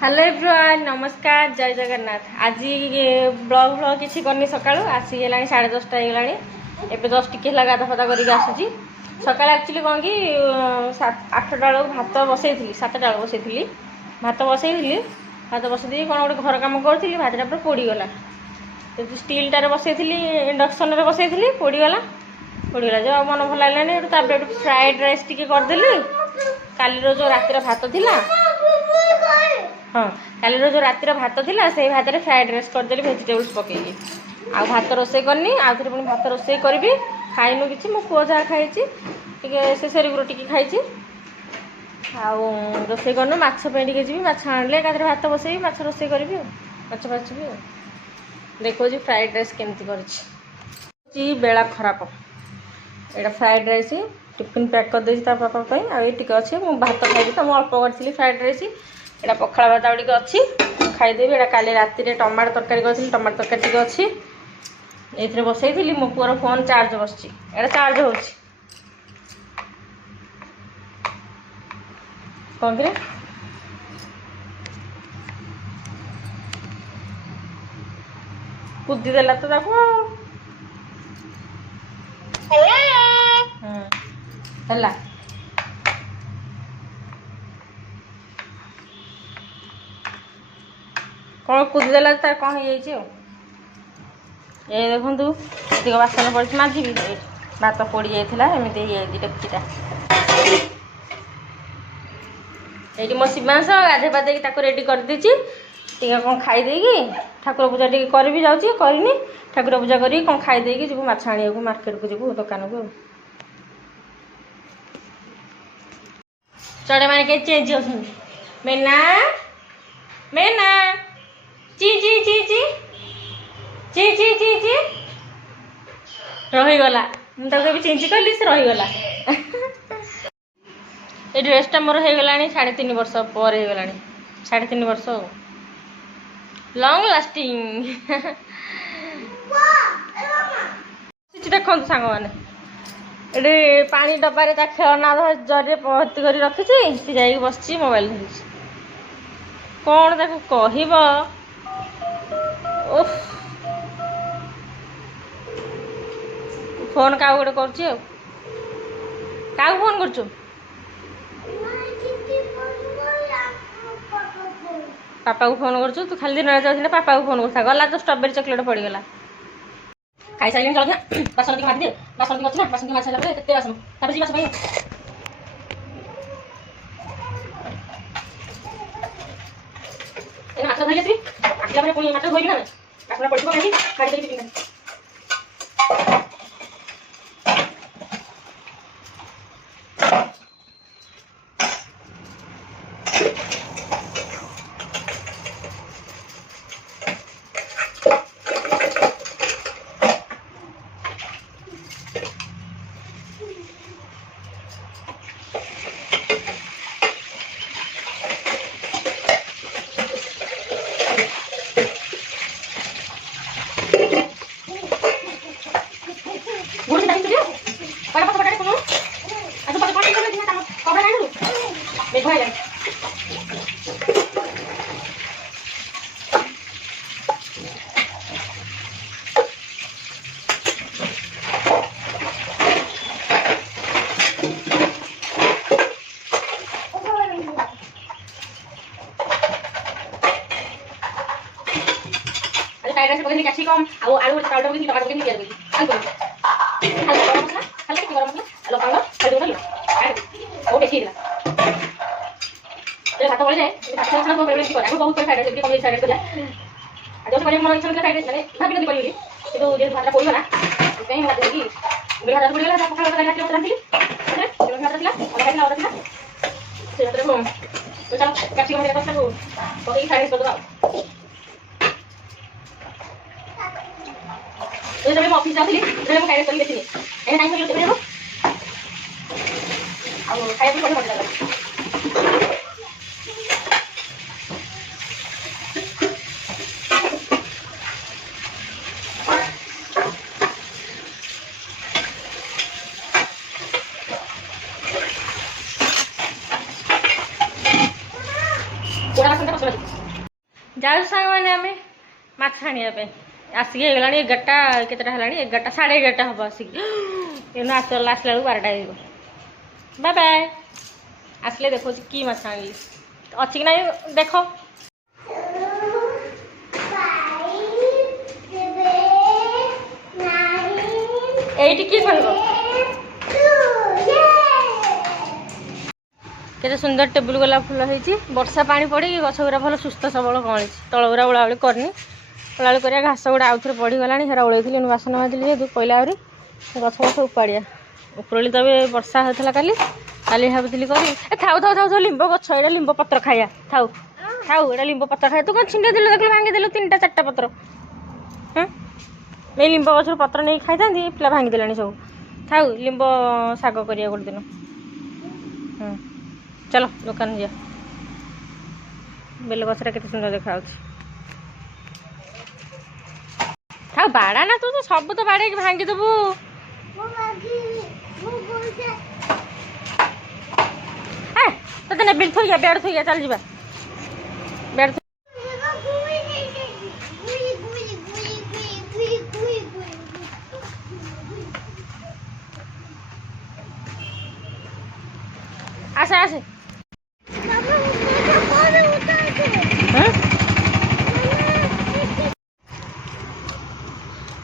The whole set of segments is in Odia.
हेलो एवरीवन नमस्कार जय जगन्नाथ। आज ब्लॉग किसी करनी सका आसीगला 10:30 हो एवं जस्ट टी गाधा फदा करके आसूँ। सका एक्चुअली कौन कि 8टा बेलू भात बसई 7टा बेलू बसई भात बसई कौन गोटे घर कम करी भातटा पूरा पोड़गला। स्टील टारे बसई इंडक्शन बसई पोड़गला जो मन भल लगे फ्राएड राइस टी करदेली। काली जो रातिर भात थिला हाँ काली जो रातिर भात थिला से भात में फ्राएड राइस करदेली भेजिटेबल्स पकईकि आ भात रोसे करनी आउ थे भात रोसे करी खाइनु कि मो पुओ जहाँ खाई से सेरीगुड़ टी खाई रोसे करनु माछे जी माछ आणले एकाधे भात बसई माछ रोसे करी माछ बाछी देखो जी फ्राएड राइस केमती कर बेला खराब एटा फ्राएड राइस टिफिन पैक कर देता पापा आगे अच्छे मुझे भात खाई तो मुझे अल्प करी फ्राएड राइस एटा पखाड़ भात आगे अच्छी खाईदेवी। एटा काली राति टमाटो तरकारी कर टमाटो तरकारी टी अच्छी ये बसई मो पुअर फोन चार्ज बस चार्ज हो कौन कि कुदीदेला तो है कौन कुदीदेला तार कौन हो ये देखु अधिक बासन पड़ी माजी भात पोड़ी जाता एमती डेक्चीटा ये मो सीमांस गाधे पाधे रेडी कर देची कौन खाईदे ठाकुर पूजा टी करी जाऊँगी करनी ठाकुर पूजा करी कौन खाईदे जीव माछ आने को मार्केट को जीव दुकान को चढ़े मैंने कहीं चेंज हो मेना मेना ची ची ची ची ची ची ची ची रहीगला मुझे चिंची कली से रहीगला। ये ड्रेसटा मोर हो गला 3.5 वर्ष पर हो गला 3.5 वर्ष लॉन्ग लास्टिंग देखो सांग मैंने ये पानी डब्बारे खेलना जरे भर्ती कर रखी सी जा बस मोबाइल धरी कौन ताको कहब फोन क्या गोटे कर फोन कर पापा को फोन कर तू खाली दिन जाऊँ पापा को फोन कर गला तो स्ट्रॉबेरी चॉकलेट पड़गला खाई सारे चल बासन मार दे बासन अच्छी ना बासन मार सारा केते बासन तापर जी बासन ए माछ धरि आसी आखिला पर कोई माछ धोइली ना बासन पड़छो काई खाई दे टिफिन फ्राइड राइस पकड़ कैप्सिकम आलू आलू टमाटर पकड़ टमाटर पकड़ प्याज पकड़ हल्का गरम मसला लଙ୍କା हल्दी पकड़ वो बेची दिला ये भात पड़े जाए भात खाना को बेले कर आगु बहुत फ्राइड राइस कम फ्राइड राइस आ जो करे मन इच्छा फ्राइड राइस माने भाबी करी परिली तो जे भातरा पड़िबा ना कहीं ना देखि उबे भात पड़िला ता पखाला लगा के रांधिली अरे भात थिला लगा के ना से भात को तो चल कैप्सिकम ले पक्का को पकड़ फ्राइड राइस कर दो तो जब मैं ऑफिस जाती जब मैं फ्राइड राइस कर देती एने टाइम लगते हो अब खाया भी पड़ जाता ଯାଉ ସାଙ୍ଗମାନେ ଆମେ ମାଛ ଆଣିବା ପାଇଁ ଆସିକି ହେଇଗଲାଣି 11ଟା କେତେଟା ହେଲାଣି 11ଟା 11:30 ହେବ ଆସିକି ଏଇନୁ ଆସିଲା ବେଳକୁ 12ଟା ହେଇଯିବ। Bye bye. ଆସିଲେ ଦେଖଉଛି କି ମାଛ ଆଣିଲି ଅଛି କି ନାହିଁ ଦେଖ। এইটি কি କହିବ କେତେ ସୁନ୍ଦର ଟେବୁଲ ଗୋଲାପ ଫୁଲ ହେଇଛି। ବର୍ଷା ପାଣି ପଡ଼ିକି ଗଛ ଗୁଡ଼ା ଭଲ ସୁସ୍ଥ ସବଳ କଅଁଳିଛି। ତଳ ଗୁଡ଼ା ଓଳାଓଳି କରିନି, ଓଳାଓଳି କରିବା ଘାସ ଗୁଡ଼ା ଆଉଥରେ ପଡ଼ିଗଲାଣି। ସେଟା ଓଳେଇଥିଲି ବାସନ ମାଜିଲି ଯେହେତୁ ପଇଲା ଆହୁରି ଗଛ ଗଛ ଉପାଡ଼ିଆ। ଉପରଓଳି ତ ଏବେ ବର୍ଷା ହେଉଥିଲା କାଲି ଭାବୁଥିଲି କରି ଥାଉ ଥାଉ ଥାଉ ଥାଉ ଲିମ୍ବ ଗଛ ଏଇଟା ଲିମ୍ବ ପତ୍ର ଖାଇବା ଥାଉ ଥାଉ ଏଇଟା ଲିମ୍ବ ପତ୍ର ଖାଇବା। ତୁ କ'ଣ ଛିଣ୍ଡେଇ ଦେଲୁ ଦେଖିଲୁ ଭାଙ୍ଗିଦେଲୁ 3ଟା 4ଟା ପତ୍ର। ହଁ ଏଇ ଲିମ୍ବ ଗଛରୁ ପତ୍ର ନେଇକି ଖାଇଥାନ୍ତି ପିଲା ଭାଙ୍ଗିଦେଲାଣି ସବୁ। ଥାଉ ଲିମ୍ବ ଶାଗ କରିବା ଗୋଟେ ଦିନ। ଚାଲ ଦୋକାନ ଯିବା। ବେଲଗଛଟା କେତେ ସୁନ୍ଦର ଦେଖାଯାଉଛି। ଥାଉ ବାଡ଼ା ନା ତୁ ତ ସବୁ ତ ବାଡ଼େଇକି ଭାଙ୍ଗିଦେବୁ। ତତେ ନେବି ଥୋଇଆ ବେଡ଼ ଥୋଇଆ ଚାଲ ଯିବା ବେଡ଼। ଆସେ ଆସେ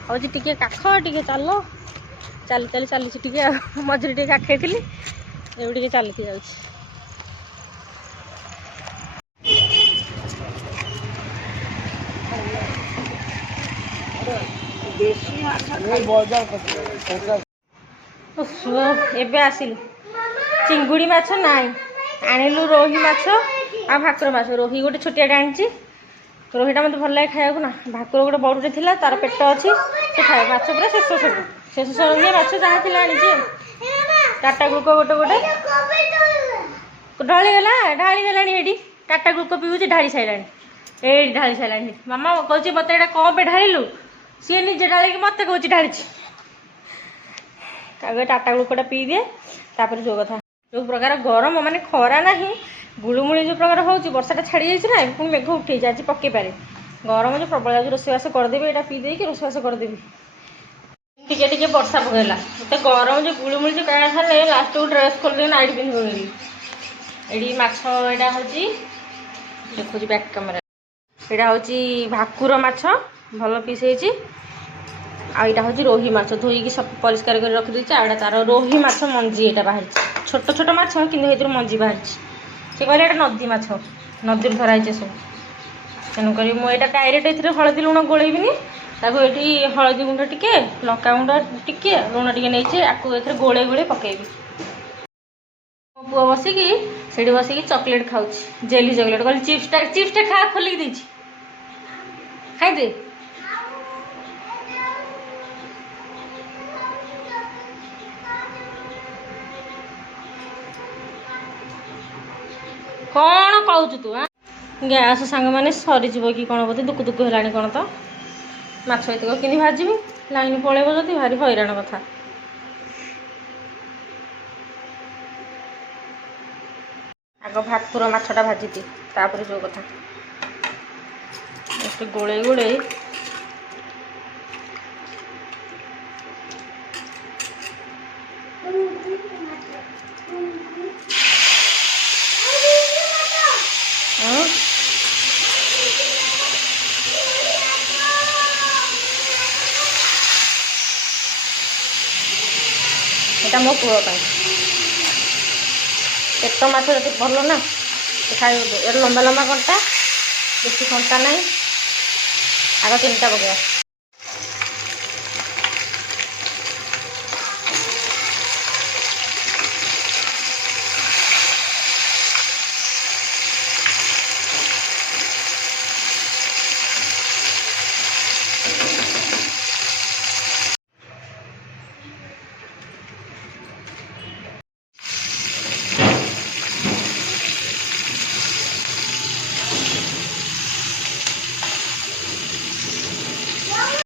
ହଉଛି ଟିକେ କାଖ ଟିକେ ଚାଲ ଚାଲି ଚାଲି ଚାଲିଛି ଟିକେ ଆଉ ମଝିରେ ଟିକେ କାଖେଇଥିଲି ଏବେ ଟିକେ ଚାଲିକି ଯାଉଛି। ଏବେ ଆସିଲୁ ଚିଙ୍ଗୁଡ଼ି ମାଛ ନାହିଁ ଆଣିଲୁ ରୋହି ମାଛ ଆଉ ଭାକୁର ମାଛ। ରୋହି ଗୋଟେ ଛୋଟିଆଟେ ଆଣିଛି। ରୋହିଟା ମୋତେ ଭଲ ଲାଗେ ଖାଇବାକୁ ନା। ଭାକୁର ଗୋଟେ ବଡ଼ଟେ ଥିଲା ତାର ପେଟ ଅଛି ସେ ଖାଏ। ମାଛ ପୁରା ଶେଷ ସରିଆ ମାଛ ଯାହା ଥିଲା ଆଣିଛି। ଟାଟା ଗ୍ଲୁକୋ ଗୋଟେ ଢାଳିଗଲାଣି ଏଇଠି। ଟାଟା ଗ୍ଲୁକୋ ପିଉଛି ଢାଳି ସାରିଲାଣି ଏଇଠି ଢାଳି ସାରିଲାଣି। ମାମା କହୁଛି ମୋତେ ଏଇଟା କ'ଣ ପାଇଁ ଢାଳିଲୁ ସିଏ ନିଜେ ଢାଳିକି ମୋତେ କହୁଛି ଢାଳିଛି। ଆଗ ଟାଟା ଗ୍ଲୁକୋଟା ପିଇଦିଏ ତାପରେ ଯେଉଁ କଥା। ଯେଉଁ ପ୍ରକାର ଗରମ ମାନେ ଖରା ନାହିଁ ଗୁଳୁମୁଳି ଯେଉଁ ପ୍ରକାର ହେଉଛି ବର୍ଷାଟା ଛାଡ଼ି ଯାଇଛି ନା ପୁଣି ମେଘ ଉଠେଇଛି ଆଜି ପକେଇପାରେ। ଗରମ ଯେଉଁ ପ୍ରବଳ ଯାଉଛି ରୋଷେଇବାସ କରିଦେବି ଏଇଟା ପିଇ ଦେଇକି ରୋଷେଇବାସ କରିଦେବି। ଟିକେ ଟିକେ ବର୍ଷା ପକେଇଲା ଏତେ ଗରମ ଯେ ଗୁଳୁମୁଳି ଯେ କାହା ଖାଲେ ଲାଷ୍ଟକୁ ଡ୍ରେସ୍ ଖୋଲିଦେବି ନାଇଟ୍ ପିନ୍ଧି ପକେଇଲି। ଏଇଠି ମାଛ ଏଇଟା ହେଉଛି ଦେଖୁଛି ବ୍ୟାକ୍ କ୍ୟାମେରା। ଏଇଟା ହେଉଛି ଭାକୁର ମାଛ ଭଲ ପିସ୍ ହେଇଛି। ଆଉ ଏଇଟା ହେଉଛି ରୋହି ମାଛ ଧୋଇକି ସବୁ ପରିଷ୍କାର କରି ରଖିଦେଇଛି। ଆଉ ଏଇଟା ତାର ରୋହି ମାଛ ମଞ୍ଜି ଏଇଟା ବାହାରିଛି। ଛୋଟ ଛୋଟ ମାଛ କିନ୍ତୁ ଏଇଥିରୁ ମଞ୍ଜି ବାହାରିଛି। ସେ କହିଲେ ଏଇଟା ନଦୀ ମାଛ ନଦୀରୁ ଧରା ହେଇଛି ସବୁ। ତେଣୁକରି ମୁଁ ଏଇଟା ଡାଇରେକ୍ଟ ଏଥିରେ ହଳଦୀ ଲୁଣ ଗୋଳେଇବିନି ତାକୁ ଏଇଠି ହଳଦୀ ଗୁଣ୍ଡ ଟିକେ ଲଙ୍କାଗୁଣ୍ଡ ଟିକେ ଲୁଣ ଟିକେ ନେଇଛି ଆକୁ ଏଥିରେ ଗୋଳେଇ ପକେଇବି। ମୋ ପୁଅ ବସିକି ସେଇଠି ବସିକି ଚକୋଲେଟ୍ ଖାଉଛି ଜେଲି ଚକୋଲେଟ୍। କହିଲି ଚିପ୍ସଟା ଖା ଖୋଲିକି ଦେଇଛି ଖାଇଦେ। କ'ଣ କହୁଛୁ ତୁ? ଗ୍ୟାସ୍ ସାଙ୍ଗମାନେ ସରିଯିବ କି କ'ଣ ବୋଧେ ଦୁକୁ ଦୁକୁ ହେଲାଣି କ'ଣ ତ। ମାଛ ଏତିକ କେମିତି ଭାଜିବି ଲାଇନ୍ ପଳେଇବ ଯଦି ଭାରି ହଇରାଣ କଥା। ଆଗ ଭାକୁର ମାଛଟା ଭାଜିଛି ତାପରେ ଯେଉଁ କଥା। ଏଠି ଗୋଳେଇ এটা ମୋ ପୁଅ ପାଇଁ ପେଟ ମାଛ ଯଦି ଭଲ ନା ଖାଇବ। ଏର ଲମ୍ବା ଲମ୍ବା କଣ୍ଟା ବେଶୀ କଣ୍ଟା ନାହିଁ। ଆଗ 3ଟା ପକେଇବା।